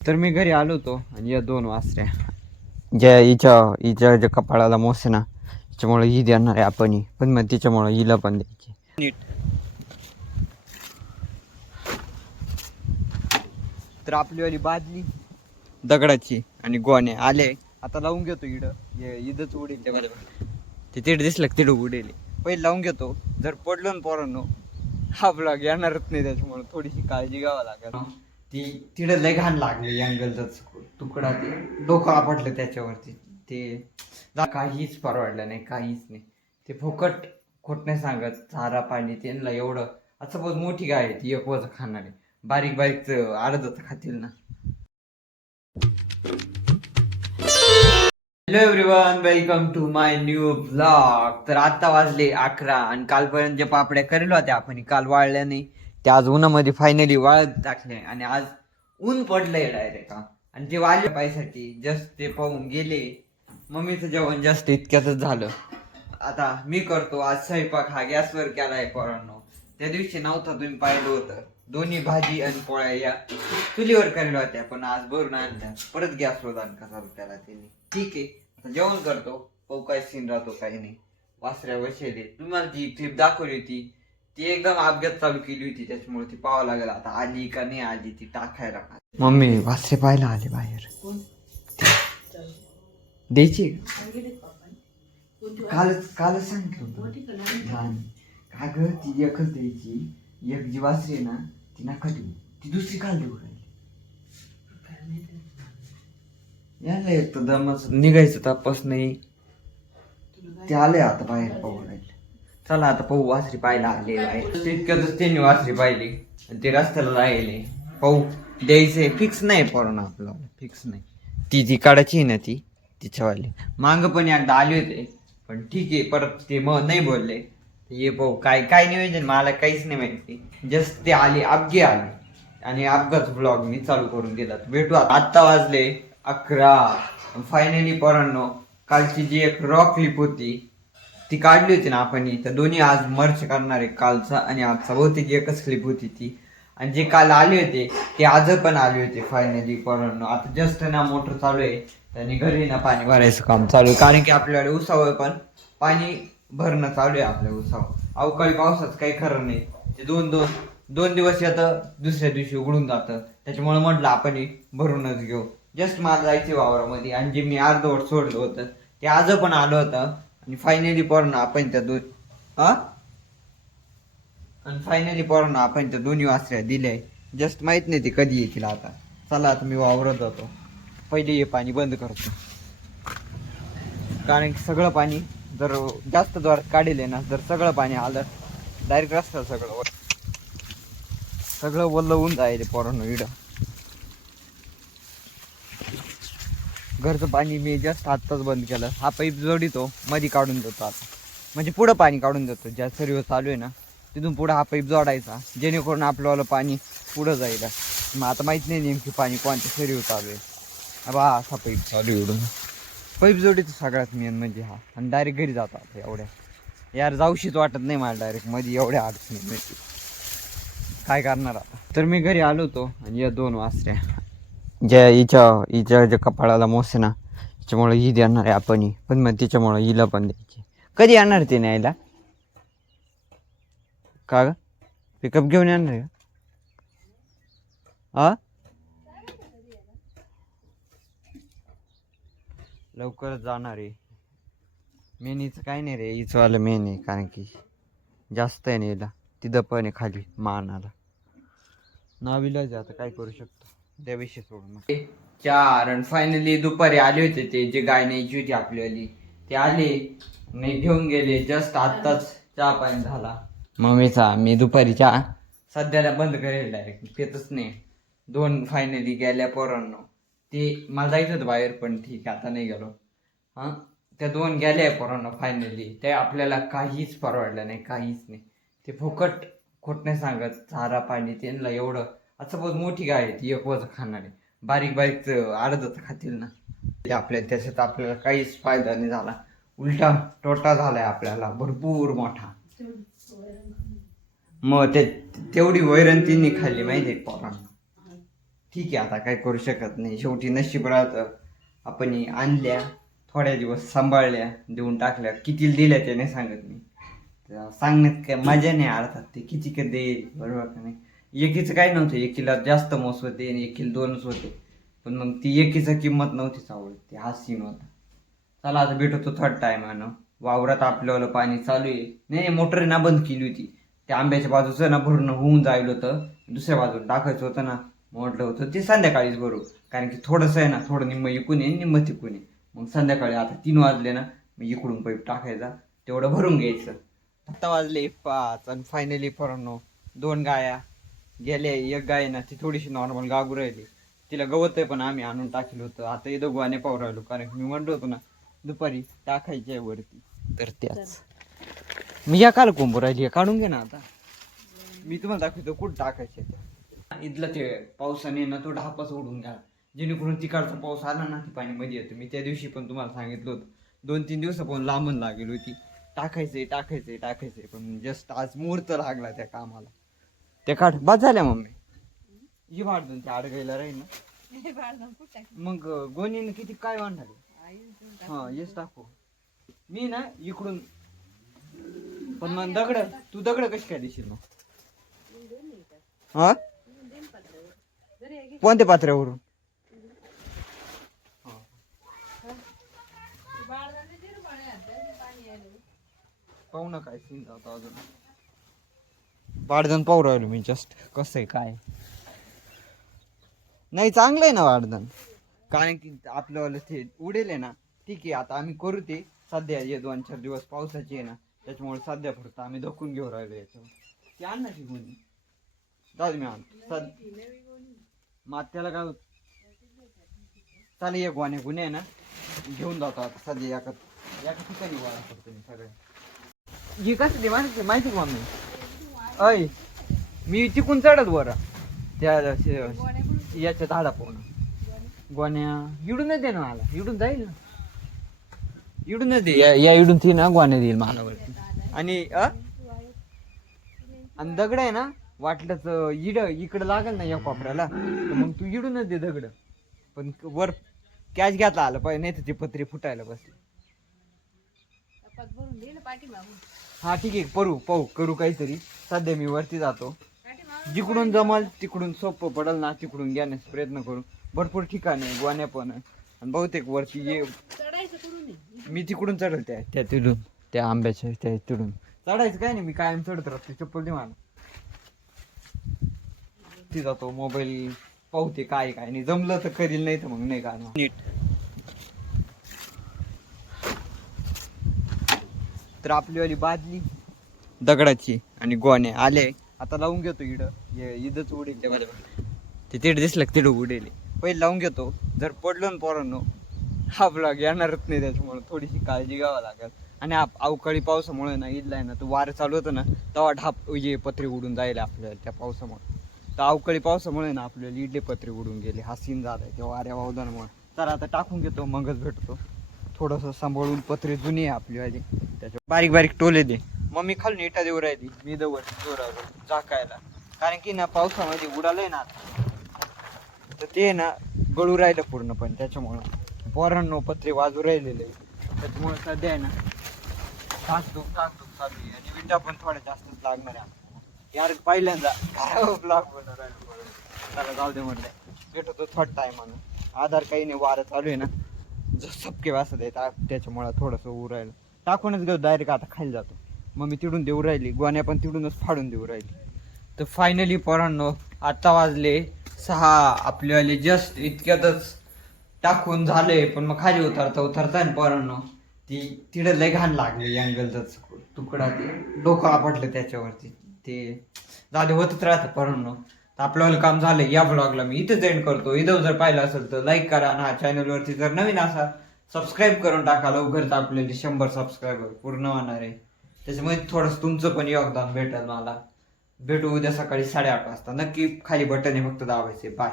तर मी घरी आलो होतो आणि या 2 वासऱ्या ज्या हिच्या ज्या कपाळाला मोस आहे ना त्याच्यामुळे ही देणार आहे आपण पण मग तिच्यामुळे हिला पण द्यायची नीट. तर आपलीवाली बादली दगडाची आणि गोणे आले आता लावून घेतो इडच उडेल ते बरोबर ते तिथे दिसलं तिथे उडेल पहिले लावून घेतो. जर पडलो ना पोरांनो हा ब्लॉग येणारच नाही त्याच्यामुळे थोडीशी काळजी घ्यावं लागेल. ती तिथं लय घाण लागली अँगलचा तुकडा ते डोकं आपटलं त्याच्यावरती ते काहीच परवडलं नाही काहीच नाही. ते फुकट खोट नाही सांगत चारा पाणी त्यांना एवढं असं बहुत मोठी गाय आहे ती एक वज खाणार आहे बारीक बारीक अर्धच खातील ना. Hello everyone welcome to my new blog. तर आता वाजले 11 आणि कालपर्यंत जे पापड्या करेल होत्या आपण काल वाळल्या नाही त्या आज उन्हामध्ये फायनली वाळत टाकले आणि आज ऊन पडलंय डायरेक्ट आणि ते वाळले पायसाठी जस्ट ते पाहून गेले. मम्मीचं जेवण जास्त इतक्यातच झालं. आता मी करतो आज स्वयंपाक हा गॅसवर केलाय पोरांनो. त्या दिवशी नव्हता तुम्ही पाहिलं होतं दोन्ही भाजी आणि पोळ्या या चुलीवर करायला होत्या पण आज भरून आणल्या परत गॅसवर दान कसा त्याला त्यांनी. ठीक आहे आता जेवण करतो पाहू काय सीन राहतो काही नाही. वासऱ्या बसेले तुम्हाला ती क्लिप दाखवली होती ती एकदम अपघात चालू केली होती त्याच्यामुळे ती पाहावं लागेल आता आली का नाही आली ती टाकायला. मम्मी वासरे पाहायला आले बाहेर द्यायची कालच सांगितलं का ग ती एकच द्यायची एक जी वासरी आहे ना ती नका देऊ ती दुसरी काल देऊ राहिली. याला एक तर दमच निघायचं तापच नाही ते आले आता बाहेर पाहू राहिले. चला आता पाहू वासरी पाहायला आले बाहेर इतक्यातच त्यांनी वासरी पाहिली आणि ते रस्त्याला राहिले पाहू द्यायचंय फिक्स नाही पोरण आपलं फिक्स नाही. ती काढायची आहे ना ती तिच्यावाली मांग पण एकदा आले होते पण ठीक आहे परत ते मग नाही बोलले. ये पाहू काय काय नियोजन मला काहीच नाही माहिती जस्ट ते आले अपघे आले आणि अपघात ब्लॉग मी चालू करून दिला. भेटू आत्ता वाजले 11. फायनली पोरांनो कालची जी एक रॉक क्लिप होती ती काढली होती ना आपण तर दोन्ही आज मर्च करणार आहे कालचा आणि आजचा बहुतेक एकच क्लिप होती ती आणि जे काल आले होते ते आज पण आले होते फायनली पोरांनो. आता जस्ट ना मोटर चालू आहे त्यांनी घरी ना पाणी भरायचं काम चालू आहे कारण की आपल्याकडे उसावर पण पाणी भरणं चालू आहे आपल्या उसावर. अवकाळी पावसाचं काही खरं नाही ते दोन दिवस येतं दुसऱ्या दिवशी उघडून जातं त्याच्यामुळे म्हटलं आपण भरूनच घेऊ. जस्ट मला जायचे वावरामध्ये आणि जे मी अर्धवट सोडलं होतं ते आज पण आलं होतं आणि फायनली पोरांनो आपण त्या दोन्ही वासऱ्या दिल्या. जस्ट माहित नाही ते कधी येतील आता. चला आता मी वावरत जातो पहिले हे पाणी बंद करतो कारण की सगळं पाणी जर जास्त जोरात काढले ना जर सगळं पाणी आलं डायरेक्ट रस्त्याला सगळं वल्ल होऊन जाईल पोरांनो. इडं घरचं पाणी मी जस्ट आत्ताच बंद केलं. हा पाईप जोडितो मध्ये काढून देतो आता म्हणजे पुढं पाणी काढून देतो ज्या सर्व चालू आहे ना तिथून पुढं हा पाईप जोडायचा जेणेकरून आपल्याला पाणी पुढं जाईल. मग आता माहीत नाही नेमकी पाणी कोणत्या सर्व चालू आहे बा असा पाईप चालू आहे. पाईप जोडीतो सगळ्यात मेन म्हणजे हा आणि डायरेक्ट घरी जातो आता एवढ्या यार जाऊशीच वाटत नाही मला डायरेक्ट मध्ये एवढ्या अडचणी माहिती काय करणार आता. तर मी घरी आलो होतो आणि या 2 वासऱ्या हिच्या ज्या कपाळाला मोस आहे ना त्याच्यामुळे ही देणार आहे आपण पण मग तिच्यामुळे हिला पण द्यायची. कधी येणार ते न्यायला का ग पिकअप घेऊन येणार आहे का लवकरच जाणार आहे. मेन हिचं काय नाही रे हिचंवालं मेन आहे कारण की जास्त आहे ना हिला तिथं पण आहे खाली मानाला नाविलाज आता काय करू शकतो त्याविषयी सोडून 4 आणि फायनली दुपारी आले होते ते जे गाय न्यायची होती आपल्यावाली ते आले नाही घेऊन गेले. जस्ट आत्ताच चहा पाणी झाला मम्मीचा. मी दुपारी चहा सध्याला बंद करेल डायरेक्ट पेतच नाही. 2 फायनली गेल्या पोरांनो ते मला जायचं होतं बाहेर पण ठीक आहे आता नाही गेलो. हां त्या 2 गेल्या पोरांनो फायनली ते आपल्याला काहीच परवडलं नाही काहीच नाही. ते फुकट खोट नाही सांगत चारा पाणी त्यांना एवढं असं बहुत मोठी गाय आहे ती एक वज खाणार आहे बारीक बारीक अर्धच खातील ना. आपल्या त्याच्यात आपल्याला काहीच फायदा नाही झाला उलटा तोटा झालाय आपल्याला भरपूर मोठा. मग ते तेवढी वैरण तिने खाल्ली माहिती आहे पोरांना ठीक आहे, आता काय करू शकत नाही, शेवटी नशीब राहतं. आपण हे आणल्या, थोड्या दिवस सांभाळल्या, देऊन टाकल्या, किती दिल्या ते नाही सांगत मी. तर सांगण्यात काय मजा नाही, अर्थात ते किती का देईल, बरोबर का नाही. एकीचं काय नव्हतं, एकीला जास्त मोस होते आणि एकीला 2च होते, पण मग ती एकीचा किंमत नव्हतीच आवडते, हा सीन होता. चला आता भेटतो थर्ड टायमानं. वावरात आपल्याला पाणी चालू आहे. नाही मोटर ना बंद केली होती, त्या आंब्याच्या बाजूचं ना भरणं होऊन जाईल होतं, दुसऱ्या बाजूला टाकायचं होतं ना, म्हटलं होतं ते संध्याकाळीच भरू, कारण की थोडंसं आहे ना, थोडं निम्म इकून आहे निम्म तिकून आहे. मग संध्याकाळी आता 3 वाजले ना, मग इकडून पाईप टाकायचा, तेवढं भरून घ्यायचं. आता वाजले 5 आणि फायनली पोरांनो 2 गाया गेले. एक गाय ना ती थोडीशी नॉर्मल गागू राहिली, तिला गवत आहे पण आम्ही आणून टाकलं होतं. आता इथं गोवाने पाहू राहिलो, कारण मी म्हणलो होतो ना दुपारी टाकायच्या वरती, तर त्याच मी या काल कोंबू राहिली, काढून घे ना. आता मी तुम्हाला दाखवतो कुठं टाकायचे. इथलं ते पावसाने ना तो ढापच उडून घ्या, जेणेकरून तिकडचा पाऊस आला ना ती पाणी मध्ये येतं. मी त्या दिवशी पण तुम्हाला सांगितलं होतं, 2-3 दिवस पण लांबून लागेल होती टाकायचंय टाकायचंय टाकायचंय, पण जस्ट आज मुहूर्त लागला त्या कामाला. ते काढ बाद झाल्या मम्मी, ही वाढून त्या अडगायला राहील ना. मग गोणीने किती काय वाढणार. हा येस टाकू मी ना इकडून, पण मग दगड तू दगड कशी काय देशील मग. हा कोणत्या पात्र्यावरून. पाहू ना काय सीन जातो अजून, वाढधन पाहू राहिलो मी जस्ट कसं आहे काय. नाही चांगलं आहे ना वाढधन, कारण की आपलं ते उडेल आहे ना. ठीक आहे आता आम्ही करू ते, सध्या हे 2-4 दिवस पावसाचे आहे ना, त्याच्यामुळे सध्या फक्त आम्ही धकून घेऊ राहिलो याच्यावर. ते आण ना शिकून जाऊ मी आणतो मग त्याला काय चालेल. एक गोण्या गुन्हे आहे ना घेऊन जातो आता सध्या एका ठिकाणी वाढ करतो मी सगळ्या. ही कसं ते माहिती का मम्मी, अय मी तिकून चढत बरं त्या याच्या झाडा पूर्ण गोण्या इडूनच दे ना मला, इडून जाईल ना, इडूनच दे या इडून ती ना गोण्या देईल मला वरती. आणि दगड आहे ना वाटलंच इकडं लागल ना या कोपऱ्याला, तर मग तू इडूनच दे दगड, पण वर कॅच घेता आलं पाहिजे, नाही तर ती पत्री फुटायला बसली. हा ठीक आहे पाहू करू काहीतरी. सध्या मी वरती जातो, जिकडून जमल तिकडून सोपं पडल ना तिकडून घेण्याचा प्रयत्न करू. भरपूर ठिकाण आहे गोण्या पण आहे, आणि बहुतेक वरती ये मी तिकडून चढल त्या तिडून त्या आंब्याच्या त्या तिडून चढायचं काय नाही, मी कायम चढत राहतो. चप्पल दे मला, ती जातो मोबाईल पाहते काय काय नाही, जमलं तर करील नाही तर मग नाही का नीट. तर आपलीवाली बादली दगडाची आणि गोण्या आले, आता लावून घेतो. इडच उडेल ते तिथे दिसलं तिडं उडेल, पहिले लावून घेतो. जर पडलो ना पोरांनो हा ब्लॉग येणारच नाही, त्याच्यामुळे थोडीशी काळजी घ्यावं लागेल. आणि अवकाळी पावसामुळे ना इथला आहे ना तो वारं चालू होतं ना, तेव्हा ढाप पत्रे उडून जाईल आपल्याला त्या पावसामुळे. तर अवकाळी पावसामुळे ना आपल्याला इडले पत्रे उडून गेले, हा सीन झाला आहे त्या वाऱ्या वावदानामुळे. तर आता टाकून घेतो मगच भेटतो. थोडंसं सांभाळून, पत्रे जुनी आहे आपलीवाली, त्याच्यावर बारीक बारीक टोले दे. मग मी खालून इटा देऊ राहिली, मी दवर जोरावर झाकायला, कारण की ना पावसामध्ये उडालंय ना तर ते ना गळू राहिलं पूर्णपणे. त्याच्यामुळं पोरांनो पत्रे वाजू राहिलेले, त्याच्यामुळे सध्या आहे ना टाकतो चालू आहे. आणि विटा पण थोड्या जास्तच लागणार आहे यार, पहिल्यांदा ब्लॉग बनवून राहिलो. त्याला जाऊ दे म्हटलं, भेटतो थर्ड टाइम म्हणून. आधार काही नाही, वारं चालू आहे ना जो सबके वासत आहे त्याच्यामुळं थोडंसं उभं राहिलं. टाकूनच घेऊ डायरेक्ट, आता खाली जातो. मग मी तिडून देऊ राहिली, गोण्या पण तिडूनच फाडून देऊ राहिली. तर फायनली पोरांनो आता वाजले 6, आपल्यावाले जस्ट इतक्यातच टाकून झाले. पण मग खाली उतरता ना पोरांनो ती तिडं लय घाण लागली, अँगलच तुकडा ते डोकं आपटलं त्याच्यावरती. ते जाऊ होतच राहतं पोरांनो. तर आपलं काम झालं. या ब्लॉगला मी इथेच एंड करतो. इथं जर पाहिलं असेल तर लाईक करा, आणि हा चॅनलवरती जर नवीन असाल सबस्क्राईब करून टाका. लवकरच आपल्याला 100 सबस्क्रायबर पूर्ण होणार आहे, त्याच्यामुळे थोडंसं तुमचं पण योगदान भेटेल मला. भेटू उद्या सकाळी 8:30 वाजता. नक्की खाली बटन आहे फक्त दाबायचे. बाय.